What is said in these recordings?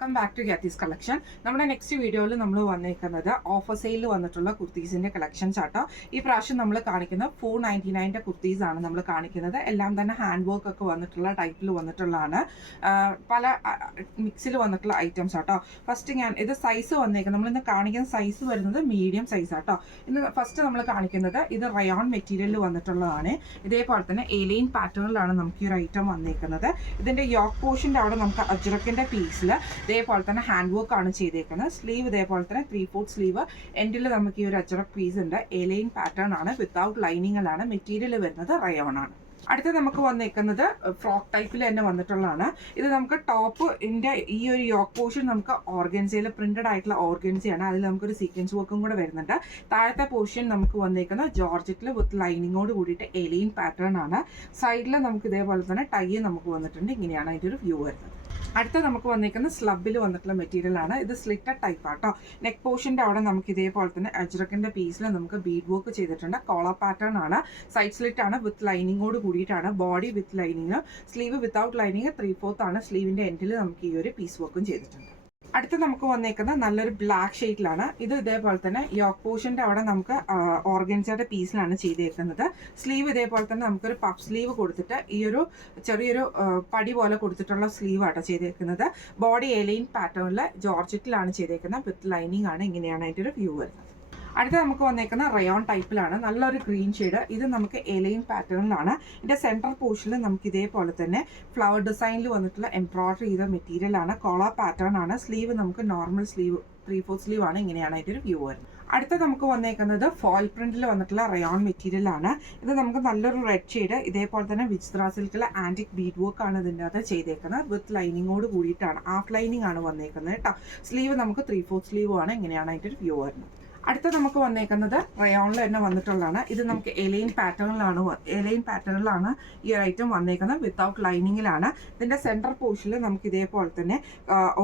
Welcome back to ഗാത്തീസ് collection. നമ്മുടെ next വീഡിയോയിൽ നമ്മൾ വന്നേക്കുന്നത് ഓഫർ സെയിലിൽ വന്നിട്ടുള്ള കുർത്തീസിന്റെ കളക്ഷൻസ് ആട്ടോ. ഈ പ്രാവശ്യം നമ്മൾ കാണിക്കുന്ന 499 കുർത്തീസ് ആണ് നമ്മൾ കാണിക്കുന്നത്. എല്ലാം തന്നെ ഹാൻഡ് വർക്ക് ഒക്കെ വന്നിട്ടുള്ള ടൈപ്പിൽ വന്നിട്ടുള്ളതാണ്. പല മിക്സിൽ വന്നിട്ടുള്ള ഐറ്റംസ് ആട്ടോ. ഫസ്റ്റ് ഞാൻ ഇത് സൈസ് വന്നേക്കുന്നത് നമ്മളിന്ന് കാണിക്കുന്ന സൈസ് വരുന്നത് മീഡിയം സൈസ് ആട്ടോ. ഇന്ന് ഫസ്റ്റ് നമ്മൾ കാണിക്കുന്നത് ഇത് റയോൺ മെറ്റീരിയലിൽ വന്നിട്ടുള്ളതാണ്. ഇതേപോലെ തന്നെ എലൈൻ പാറ്റേണിലാണ് നമുക്ക് ഈ ഒരു ഐറ്റം വന്നേക്കുന്നത്. ഇതിന്റെ യോക്ക് പോർഷന്റെ അവിടെ നമുക്ക് അജ്രക്കിന്റെ പീസിൽ ഇതേപോലെ തന്നെ ഹാൻഡ് വർക്ക് ആണ് ചെയ്തേക്കുന്നത്. സ്ലീവ് ഇതേപോലെ തന്നെ 3/4 സ്ലീവ്. എൻഡിൽ നമുക്ക് ഈ ഒരു അജ്രക് പീസ് ഉണ്ട്. എലൈൻ പാറ്റേൺ ആണ്, വിത്തൗട്ട് ലൈനിങ്ങിലാണ്. മെറ്റീരിയൽ വരുന്നത് റയോൺ ആണ്. അടുത്ത് നമുക്ക് വന്നേക്കുന്നത് ഫ്രോക്ക് ടൈപ്പിൽ തന്നെ വന്നിട്ടുള്ളതാണ്. ഇത് നമുക്ക് ടോപ്പിന്റെ ഈ ഒരു യോക്ക് പോർഷൻ നമുക്ക് ഓർഗൻസയിൽ പ്രിന്റഡ് ആയിട്ടുള്ള ഓർഗൻസയാണ്. അതിൽ നമുക്കൊരു സീക്വൻസ് വർക്കും കൂടെ വരുന്നുണ്ട്. താഴത്തെ പോർഷൻ നമുക്ക് വന്നേക്കുന്നത് ജോർജറ്റിൽ വിത്ത് ലൈനിങ്ങോട് കൂടിയിട്ട് എലൈൻ പാറ്റേൺ ആണ്. സൈഡിൽ നമുക്ക് ഇതേപോലെ തന്നെ ടൈ നമുക്ക് വന്നിട്ടുണ്ട്. ഇങ്ങനെയാണ് അതിൻ്റെ ഒരു വ്യൂ വരുന്നത്. അടുത്ത നമുക്ക് വന്നിരിക്കുന്ന സ്ലബിൽ വന്നിട്ടുള്ള മെറ്റീരിയൽ ആണ്. ഇത് സ്ലിറ്റഡ് ടൈപ്പ് ആട്ടോ. നെക്ക് പോർഷന്റെ അവിടെ നമുക്ക് ഇതേപോലെ തന്നെ അജ്രക്കിന്റെ പീസിൽ നമുക്ക് ബീഡ് വർക്ക് ചെയ്തിട്ടുണ്ട്. കോളർ പാറ്റേൺ ആണ്. സൈഡ് സ്ലിറ്റ് ആണ് വിത്ത് ലൈനിങ്ങോട് കൂടിയിട്ടാണ്. Body with lining, sleeve without lining 3/4 ആണ്. സ്ലീവിന്റെ എൻഡിൽ നമുക്ക് ഈ ഒരു പീസ് വർക്കും ചെയ്തിട്ടുണ്ട്. അടുത്ത് നമുക്ക് വന്നേക്കുന്നത് നല്ലൊരു ബ്ലാക്ക് ഷെയ്ഡിലാണ്. ഇത് ഇതേപോലെ തന്നെ യോക്ക് പോർഷന്റെ അവിടെ നമുക്ക് ഓർഗൻസയുടെ പീസിലാണ് ചെയ്തേക്കുന്നത്. സ്ലീവ് ഇതേപോലെ തന്നെ നമുക്കൊരു പഫ് സ്ലീവ് കൊടുത്തിട്ട് ഈ ഒരു ചെറിയൊരു പടി പോലെ കൊടുത്തിട്ടുള്ള സ്ലീവ് ആട്ടോ ചെയ്തേക്കുന്നത്. ബോഡി എലൈൻ പാറ്റേണിൽ ജോർജറ്റിലാണ് ചെയ്തേക്കുന്നത്. വിത്ത് ലൈനിങ് ആണ്. ഇങ്ങനെയാണ് അതിൻ്റെ ഒരു വ്യൂ വരുന്നത്. അടുത്ത നമുക്ക് വന്നേക്കുന്ന റയോൺ ടൈപ്പിലാണ്. നല്ലൊരു ഗ്രീൻ ഷെയ്ഡ്. ഇത് നമുക്ക് എലൈൻ പാറ്റേണിലാണ്. ഇതിന്റെ സെൻട്രൽ പോർഷനിൽ നമുക്ക് ഇതേപോലെ തന്നെ ഫ്ലവർ ഡിസൈനിൽ വന്നിട്ടുള്ള എംബ്രോയിഡറി ചെയ്ത മെറ്റീരിയൽ ആണ്. കോളർ പാറ്റേൺ ആണ്. സ്ലീവ് നമുക്ക് നോർമൽ സ്ലീവ് 3/4 സ്ലീവ് ആണ്. ഇങ്ങനെയാണ് അതിൻ്റെ ഒരു വ്യൂ വരുന്നത്. അടുത്ത നമുക്ക് വന്നേക്കുന്നത് ഫോയിൽ പ്രിന്റിൽ വന്നിട്ടുള്ള റയോൺ മെറ്റീരിയൽ ആണ്. ഇത് നമുക്ക് നല്ലൊരു റെഡ് ഷെയ്ഡ്. ഇതേപോലെ തന്നെ വിചിത്ര സിൽക്കിലെ ആന്റിക് ബീഡ് വർക്ക് ആണ് ഇതിൻ്റെ അകത്ത് ചെയ്തേക്കുന്നത്. വിത്ത് ലൈനിങ്ങോട് കൂടിയിട്ടാണ്. ഹാഫ് ലൈനിങ് ആണ് വന്നേക്കുന്നത് കേട്ടോ. സ്ലീവ് നമുക്ക് 3/4 സ്ലീവ് ആണ്. ഇങ്ങനെയാണ് അതിൻ്റെ ഒരു വ്യൂ വരുന്നത്. അടുത്ത നമുക്ക് വന്നേക്കുന്നത് റയോണിൽ തന്നെ വന്നിട്ടുള്ളതാണ്. ഇത് നമുക്ക് എലൈൻ പാറ്റേണിലാണ് ഈ ഒരു ഐറ്റം വന്നേക്കുന്നത്. വിത്തൗട്ട് ലൈനിങ്ങിലാണ്. ഇതിന്റെ സെൻട്രൽ പോർഷനിൽ നമുക്ക് ഇതേപോലെ തന്നെ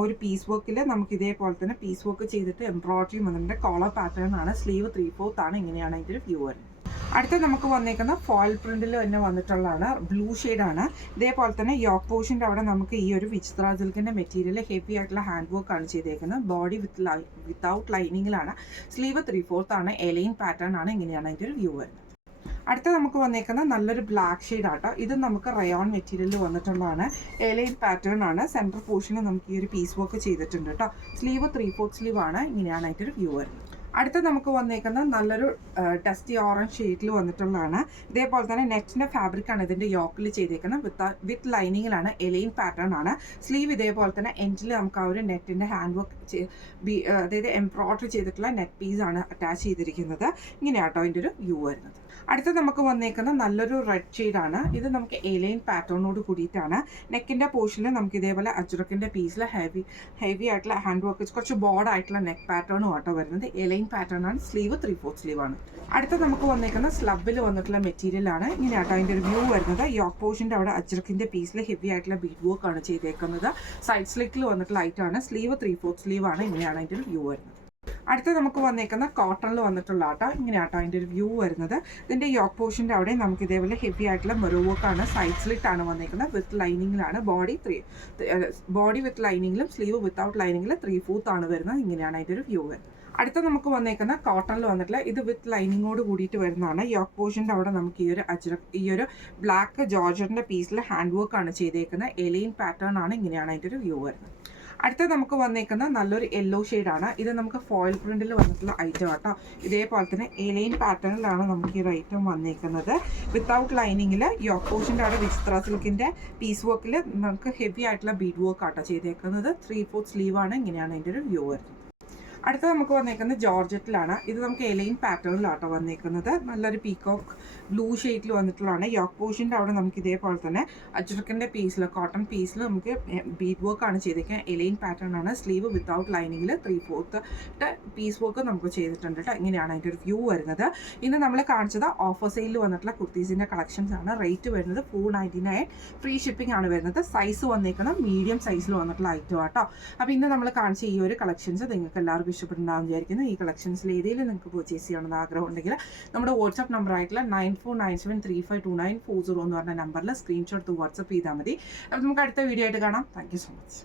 ഒരു പീസ് വർക്കിൽ നമുക്ക് ഇതേപോലെ തന്നെ പീസ് വർക്ക് ചെയ്തിട്ട് എംബ്രോയിഡറി വന്നിട്ടുണ്ട്. കോളർ പാറ്റേൺ ആണ്. സ്ലീവ് 3/4 ആണ്. ഇങ്ങനെയാണ് അതിൻ്റെ ഒരു വ്യൂ വരുന്നത്. അടുത്ത നമുക്ക് വന്നേക്കുന്ന ഫോയിൽ പ്രിന്റിൽ തന്നെ വന്നിട്ടുള്ളതാണ്. ബ്ലൂ ഷെയ്ഡാണ്. ഇതേപോലെ തന്നെ യോക്ക് പോർഷൻ്റെ അവിടെ നമുക്ക് ഈ ഒരു വിചിത്ര സിൽക്കിന്റെ മെറ്റീരിയൽ ഹെവി ആയിട്ടുള്ള ഹാൻഡ് വർക്ക് ആണ് ചെയ്തേക്കുന്നത്. Body without ലൈനിങ്ങിലാണ്. സ്ലീവ് 3/4 ആണ്. എലൈൻ പാറ്റേൺ ആണ്. ഇങ്ങനെയാണ് അതിൻ്റെ ഒരു വ്യൂ വരുന്നത്. അടുത്ത നമുക്ക് വന്നേക്കുന്ന നല്ലൊരു ബ്ലാക്ക് ഷെയ്ഡ് ആട്ടോ. ഇത് നമുക്ക് റയോൺ മെറ്റീരിയലിൽ വന്നിട്ടുള്ളതാണ്. എലൈൻ പാറ്റേൺ ആണ്. സെൻട്രൽ പോർഷനിൽ നമുക്ക് ഈ ഒരു പീസ് വർക്ക് ചെയ്തിട്ടുണ്ട് കേട്ടോ. സ്ലീവ് 3/4 സ്ലീവ് ആണ്. ഇങ്ങനെയാണ് അതിൻ്റെ ഒരു വ്യൂ വരുന്നത്. അടുത്ത നമുക്ക് വന്നേക്കുന്നത് നല്ലൊരു ഡസ്റ്റി ഓറഞ്ച് ഷെയ്ഡിൽ വന്നിട്ടുള്ളതാണ്. ഇതേപോലെ തന്നെ നെറ്റിന്റെ ഫാബ്രിക് ആണ് ഇതിന്റെ യോക്കിൽ ചെയ്തേക്കുന്നത്. വിത്ത് ലൈനിങ്ങിലാണ്. എലൈൻ പാറ്റേൺ ആണ്. സ്ലീവ് ഇതേപോലെ തന്നെ എൻഡിൽ നമുക്ക് ആ ഒരു നെറ്റിന്റെ ഹാൻഡ് വർക്ക് അതായത് എംബ്രോയിഡറി ചെയ്തിട്ടുള്ള നെറ്റ് പീസ് ആണ് അറ്റാച്ച് ചെയ്തിരിക്കുന്നത്. ഇങ്ങനെയാട്ടോ അതിൻ്റെ ഒരു വ്യൂ വരുന്നത്. അടുത്ത നമുക്ക് വന്നേക്കുന്ന നല്ലൊരു റെഡ് ഷെയ്ഡാണ്. ഇത് നമുക്ക് എലൈൻ പാറ്റേണോട് കൂടിയിട്ടാണ്. നെക്കിന്റെ പോർഷനിൽ നമുക്ക് ഇതേപോലെ അജ്രക്കിന്റെ പീസിൽ ഹെവി ആയിട്ടുള്ള ഹാൻഡ് വർക്ക് കുറച്ച് ബോർഡ് ആയിട്ടുള്ള നെക്ക് പാറ്റേണും ആട്ടോ വരുന്നത്. എലൈൻ പാറ്റേൺ ആണ്. സ്ലീവ് 3/4 സ്ലീവ് ആണ്. അടുത്ത നമുക്ക് വന്നേക്കുന്ന സ്ലബിൽ വന്നിട്ടുള്ള മെറ്റീരിയൽ ആണ്. ഇങ്ങനെയാട്ടോ അതിൻ്റെ ഒരു വ്യൂ വരുന്നത്. യോക്ക് പോർഷന്റെ അവിടെ അജ്രക്കിന്റെ പീസിൽ ഹെവി ആയിട്ടുള്ള ബീഡ് വർക്ക് ആണ് ചെയ്തേക്കുന്നത്. സൈഡ് സ്ലിറ്റിൽ വന്നിട്ടുള്ള ഐറ്റം ആണ്. സ്ലീവ് 3/4 സ്ലീവ് ആണ്. ഇങ്ങനെയാണ് അതിൻ്റെ ഒരു വ്യൂ വരുന്നത്. അടുത്ത നമുക്ക് വന്നേക്കുന്ന കോട്ടണിൽ വന്നിട്ടുള്ള ആട്ടോ. ഇങ്ങനെയാട്ടോ അതിൻ്റെ ഒരു വ്യൂ വരുന്നത്. ഇതിൻ്റെ യോക്ക് പോർഷൻ്റെ അവിടെ നമുക്ക് ഇതേപോലെ ഹെവി ആയിട്ടുള്ള മെറൂ വർക്കാണ്. സൈഡ് സ്ലിറ്റ് ആണ് വന്നേക്കുന്നത്. വിത്ത് ലൈനിങ്ങിലാണ്. ബോഡി വിത്ത് ലൈനിങ്ങിലും സ്ലീവ് വിത്തൗട്ട് ലൈനിങ്ങിൽ 3/4 ആണ് വരുന്നത്. ഇങ്ങനെയാണ് അതിൻ്റെ ഒരു വ്യൂ വരുന്നത്. അടുത്ത നമുക്ക് വന്നേക്കുന്ന കോട്ടണിൽ വന്നിട്ടുള്ള ഇത് വിത്ത് ലൈനിങ്ങോട് കൂടിയിട്ട് വരുന്നതാണ്. യോക്ക് പോർഷൻ്റെ അവിടെ നമുക്ക് ഈ ഒരു ബ്ലാക്ക് ജോർജറ്റിൻ്റെ പീസിൽ ഹാൻഡ് വർക്ക് ആണ് ചെയ്തേക്കുന്നത്. എലൈൻ പാറ്റേൺ ആണ്. ഇങ്ങനെയാണ് അതിൻ്റെ ഒരു വ്യൂ വരുന്നത്. അടുത്ത നമുക്ക് വന്നേക്കുന്ന നല്ലൊരു യെല്ലോ ഷെയ്ഡാണ്. ഇത് നമുക്ക് ഫോയിൽ പ്രിന്റിൽ വന്നിട്ടുള്ള ഐറ്റം ആട്ടോ. ഇതേപോലെ തന്നെ എലൈൻ പാറ്റേണിലാണ് നമുക്ക് ഈ ഒരു ഐറ്റം വന്നേക്കുന്നത്. വിത്തൗട്ട് ലൈനിങ്ങിൽ യോക്ക് പോർഷൻ്റെ അവിടെ വിചിത്ര സിൽക്കിന്റെ പീസ് വർക്കിൽ നമുക്ക് ഹെവി ആയിട്ടുള്ള ബീഡ് വർക്ക് ആട്ടോ ചെയ്തേക്കുന്നത്. 3/4 സ്ലീവ് ആണ്. ഇങ്ങനെയാണ് അതിൻ്റെ ഒരു വ്യൂ വരുന്നത്. അടുത്ത നമുക്ക് വന്നേക്കുന്നത് ജോർജറ്റിലാണ്. ഇത് നമുക്ക് എലൈൻ പാറ്റേണിലാട്ടോ വന്നേക്കുന്നത്. നല്ലൊരു പീകോക്ക് ബ്ലൂ ഷെയ്ഡിൽ വന്നിട്ടുള്ളതാണ്. യോക്ക് പോർഷൻ്റെ അവിടെ നമുക്ക് ഇതേപോലെ തന്നെ അജ്രക്കിന്റെ പീസിൽ കോട്ടൺ പീസിൽ നമുക്ക് ബീഡ് വർക്ക് ആണ് ചെയ്തേക്കുന്നത്. എലൈൻ പാറ്റേൺ ആണ്. സ്ലീവ് വിത്തൗട്ട് ലൈനിങ്ങിൽ 3/4 പീസ് വർക്ക് നമുക്ക് ചെയ്തിട്ടുണ്ട് കേട്ടോ. ഇങ്ങനെയാണ് അതിൻ്റെ ഒരു വ്യൂ വരുന്നത്. ഇന്ന് നമ്മൾ കാണിച്ചത് ഓഫർ സെയിലിൽ വന്നിട്ടുള്ള കുർത്തീസിന്റെ കളക്ഷൻസ് ആണ്. റേറ്റ് വരുന്നത് 499. ഫ്രീ ഷിപ്പിംഗ് ആണ് വരുന്നത്. സൈസ് വന്നേക്കുന്നത് മീഡിയം സൈസിൽ വന്നിട്ടുള്ള ഐറ്റം ആട്ടോ. അപ്പോൾ ഇന്ന് നമ്മൾ കാണിച്ച ഈ ഒരു കളക്ഷൻസ് നിങ്ങൾക്ക് എല്ലാവർക്കും ഇഷ്ടപ്പെട്ടുണ്ടാകും വിചാരിക്കുന്നു. ഈ കളക്ഷൻസിൽ ഏതെങ്കിലും നിങ്ങൾക്ക് പർച്ചേസ് ചെയ്യണമെന്ന് ആഗ്രഹം ഉണ്ടെങ്കിൽ നമ്മുടെ വാട്സ്ആപ്പ് നമ്പർ ആയിട്ടുള്ള 9497352940 എന്ന് പറഞ്ഞ നമ്പറിൽ സ്ക്രീൻഷോട്ട് വാട്സ്ആപ്പ് ചെയ്താൽ മതി. അപ്പോൾ നമുക്ക് അടുത്ത വീഡിയോ ആയിട്ട് കാണാം. Thank you so much.